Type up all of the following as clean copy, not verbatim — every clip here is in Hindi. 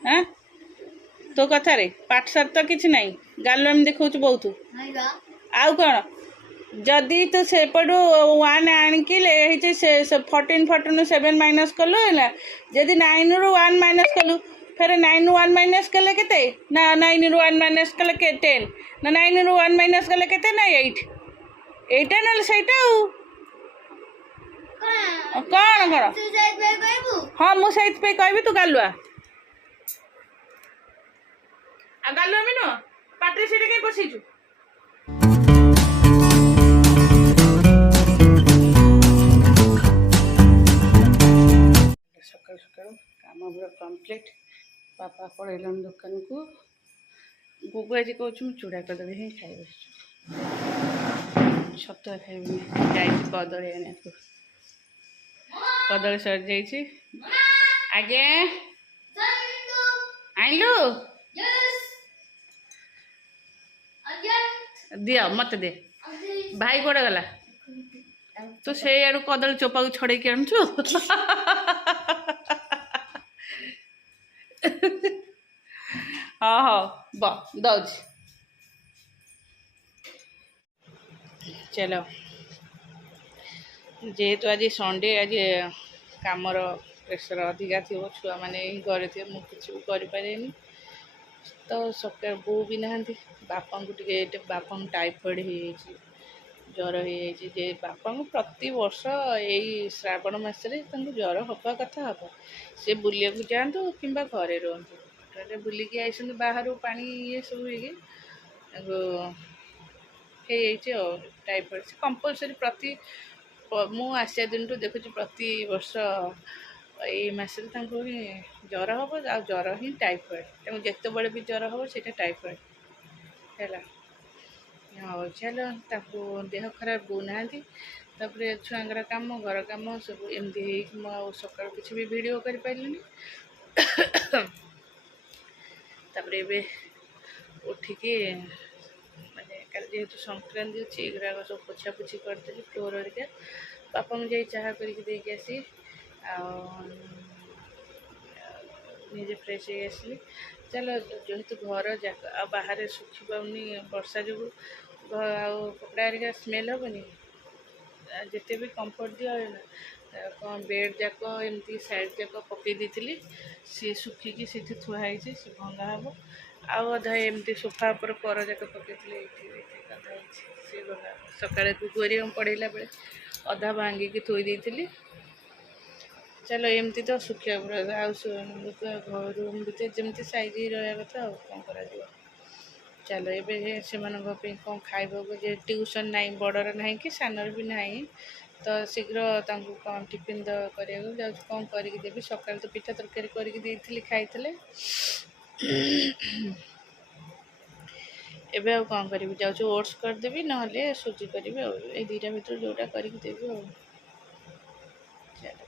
हाँ तो कथार पाठ साठ तो किसी ना गालुआमी देखा बहुत आउ कौन जदि तू सेपटू वन आणिकी 14 7 माइनस कलु है जदि 9 रु 1 माइनस कलु फिर 9 रु 1 माइनस कले केते ना 9 रु 1 माइनस कले 10 ना 9 रु 1 माइनस कले केते ना 8 एटा ना सेटा कौन कौन हाँ मुझे कहबी तू गालुआ आ गालुआमी नुह पाटे से कहीं पशेचु सकाल सकाल काम पूरा कम्प्लीट बापा पड़ेलन दुकान को गुगु आज कौन चूड़ा कदली ही खाई छतुआ खाइबी जा कदली आने कदली सर जा आगे आइलु दिया मत दे भाई गोड़े गला तू से आड़ कदली चोपा को छड़े के आणुचु हाँ हाँ दौच चलो जेहेतु आज संडे आज कामर प्रेसर अधिका थी छुआ मैंने घरे थे मुझे करें तो सका बो भी ना बापा को बापा टाइफॉइड हो ज्वर हो बापा को प्रति वर्ष यही श्रावण मसरे ज्वर हवा कथा हम से बुलिया जातु कि घरे रुँतु बुलिकी आई बाहर पानी ये सब टाइफॉइड से कंपलसरी प्रति मु आसिया दिन देखुची प्रति वर्ष ये मसरे ही ज्वर हम आ ज्वर ही टाइफॉइड तेणु जिते बड़े भी ज्वर हम से टाइफॉइड है हाँ चलो देह खराब बोना तापर छुआर कम घर कम सब एमती सका किसी भी वीडियो कर पारे तापर ए उठिकी माने जेहेतु संक्रांति अच्छी एगुरा सब पोछापोछी करदेली फ्लोर हरिका बापा को चाह करके आसी निजे फ्रेश हो आसली चलो जेहेतु घर जाक बाहर सुखी पानी वर्षा जो कपड़ा हरिका स्मेल हेनी जिते भी कंफर्ट दिया कौन बेड जाक एमती साइड जाक पकई दी सी सुखिकी सी थुआई सी भंगा हम आउ अधा एमती सोफा पर जाक पकई सी भंगा सका गुगुरी पढ़ेला बेले अधा भांगिकी थोई दी चलो एमती तो सुखिया रूम भर जमी साइज रहा कथा कौन कर चलो ये से कौन खाइबा ट्यूशन ना बड़र ना कि सानर भी ना तो शीघ्र कौन टिफिन करा कौन करदेवी सका तो पिठा तरकारी करके खाई एबे कौन करी जाऊँ ओट्स करदेवी ना सुजी करी ये दुईटा भर जोटा करदेवी चलो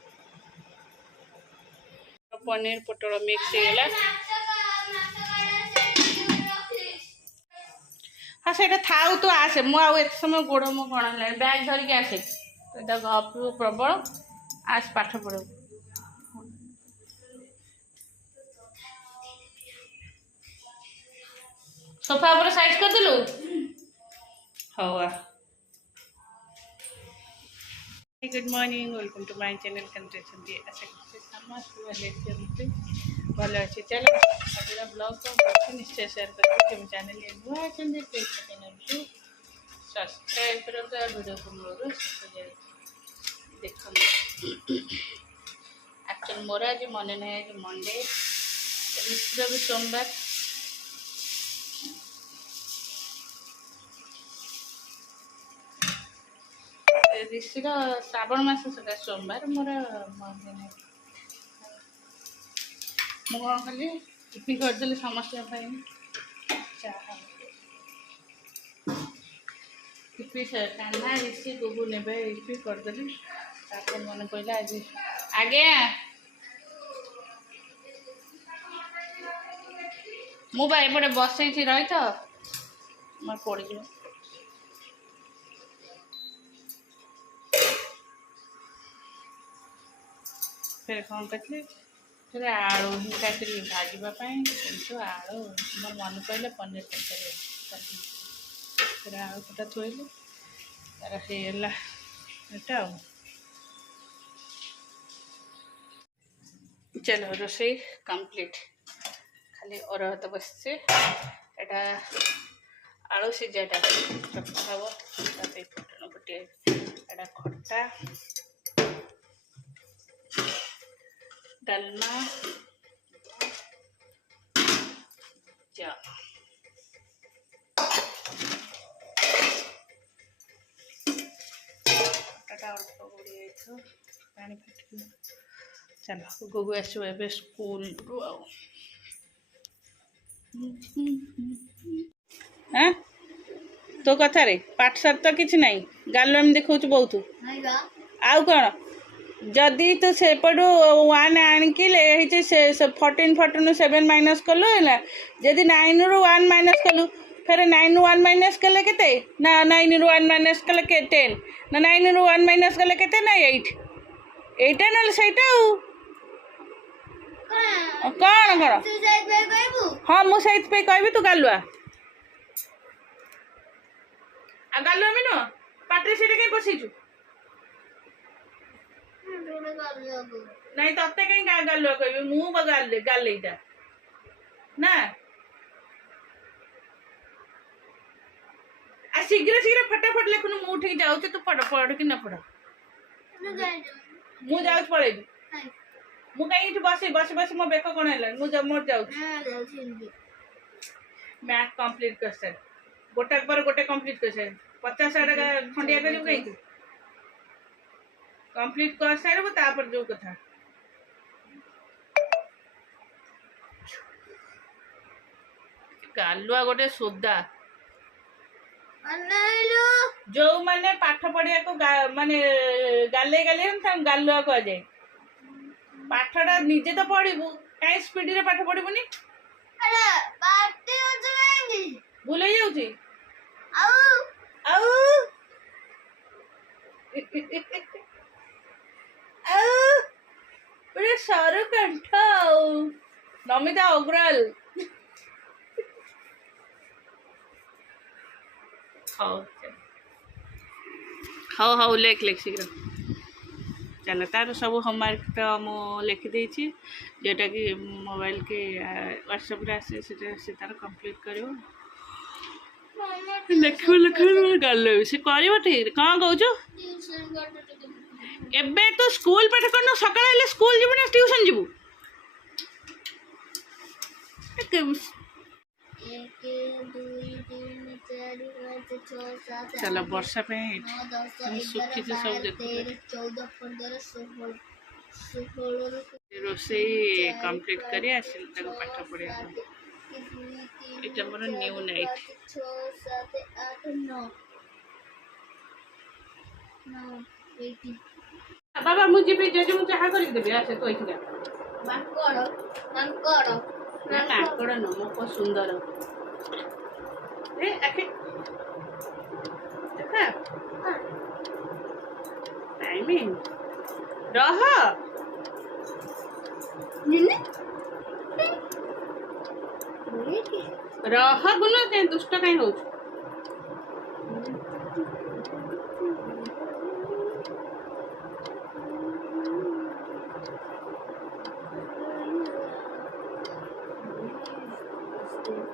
पनीर पोटल मिक्स होगा हाँ से थाउ तो आसे मुझे समय गोड़ मो कौन है बैग धरिकी आसे तो गप प्रबल आस पाठ पढ़ सोफा पर साइज करदेलु हाँ good morning welcome to my channel content आशा करते भल अच्छे चलो आज ब्लॉग कौन कर निश्चय शेयर कर चैनल नुआ चैनल को सब्सक्राइब कर वीडियो को मोर देख एक्चुअली मोर आज मन ना मंडे ऋषिर भी सोमवार ऋषिर श्रावण मास सका सोमवार मोर मन ना मु कौन कली इपी करदेली समस्त चाह इपी कान्हा ऋषि गुगु ने इपी करदेली मन पड़ा आज आगे मुझे बस रही तो मैं पड़ जा फिर कौन करी फिर आलू ही काटिली भाजवाई किंतु आलू मोर मन पड़े पनीर तरकारी फिर आलू कटा थोड़ी तार होगा एटा चलो रोषे कंप्लीट खाली अरह तो बसছে এটা आलू सीझाटा चक्का हम फुटन गोटे एटा खट्टा डालमा जा खट्टा अल्प गुड़े पानी फट चलो गुगु आसो ए स्कूल रु हाँ तो कथा रे पाठ सार तो किसी ना गालुआम देखा बहुत आउ कौन जदि तू सेपटू 1 आणिकी 14 14 7 माइनस कलु है जदि 9 रु 1 माइनस कलु फिर 9 रु 1 माइनस कले केते ना 9 रु 1 माइनस कले के 10 ना 9 रु 1 माइनस कले केते ना 8 एटा ना सेटा कौन कौन हाँ मु सहित पे कहबी तू गालुआ आ गालुआ में नो पाटे से के बसिचु नहीं तत्ते कहीं गालुआ कहबी मु गालेटा ना आ शीघ्र शीघ्र फटाफट लिखुन मु उठी जाऊँ तू पढ़ कि ना पढ़ मु जाऊँ पढ़ेबी मु कहीं बस बस बस मो बेक कौन है मोर जाऊँ मैथ कंप्लीट कर सर गोटे पर गोटे कंप्लीट कर सर 50 खंडिया कर कहीं कंप्लीट कर सारे तापर जो कथा गालुआ गोटे सोदा जो माने पाठ पढ़िया को माने गाले गाले गालुआ कह जाए पाठटा निजे तो पढ़ू कहीं स्पीड रे पाठ पढ़बुनी भूल जाऊँ सर कंठ नमिता अग्रवाल हाँ हाँ लेख लेख शीघ्र चल तार सब होमवर्क तो मु लिखिदे जोटा कि मोबाइल के व्हाट्सएप रे आसे से तार कंप्लीट करियो लिख लिख गल से कर ठीक कौन कौच एबे तो स्कूल पाठ करना सकाळ स्कूल जीवु ना ट्यूशन जीवु चलो वर्षा पे सुखी से सब रोसे कंप्लीट करी आसिल तक पाठ पढ़िया এটা মোর নিউ নাইট 6 7 8 9 बाबा मुझे भी जो मुझे हाँ कर देबे आसे तो इथिगा मांकड़ न मो सुंदर ए आखे देखा टाइमिंग रह रह गुनो ते दुष्ट कहीं हो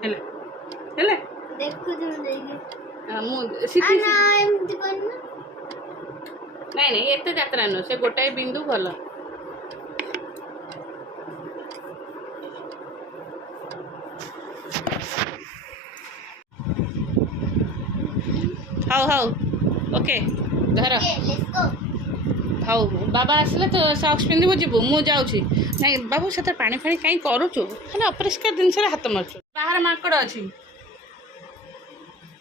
हेले हेले देखो जो देखे मु सिटी ना एमती करना नहीं नहीं एते यात्रा न से गोटाई बिंदु भलो हाउ हाउ ओके धर हाउ बाबा आसले तो सॉक्स पिंधि जीवु मु जाऊँ नहीं बाबू से पानी फाणी कहीं करुचु खाली अपरिष्कार जिनस हाथ मारचु बाहर माकड़ अच्छी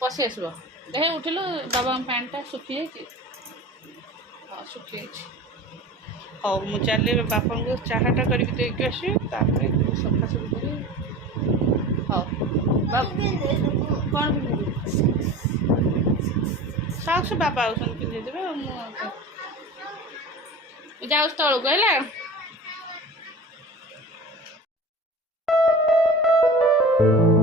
पशि आसब देखे उठिलु बाबा पैंटा सुखी जाइए हाँ सुखी जाइए हाँ मु चल बापा को चाहाटा करके आसवे सफा सब कर हाँ कौन सॉक्स बाबा आउसन पिंधेदेवे जाऊँ तलू है है।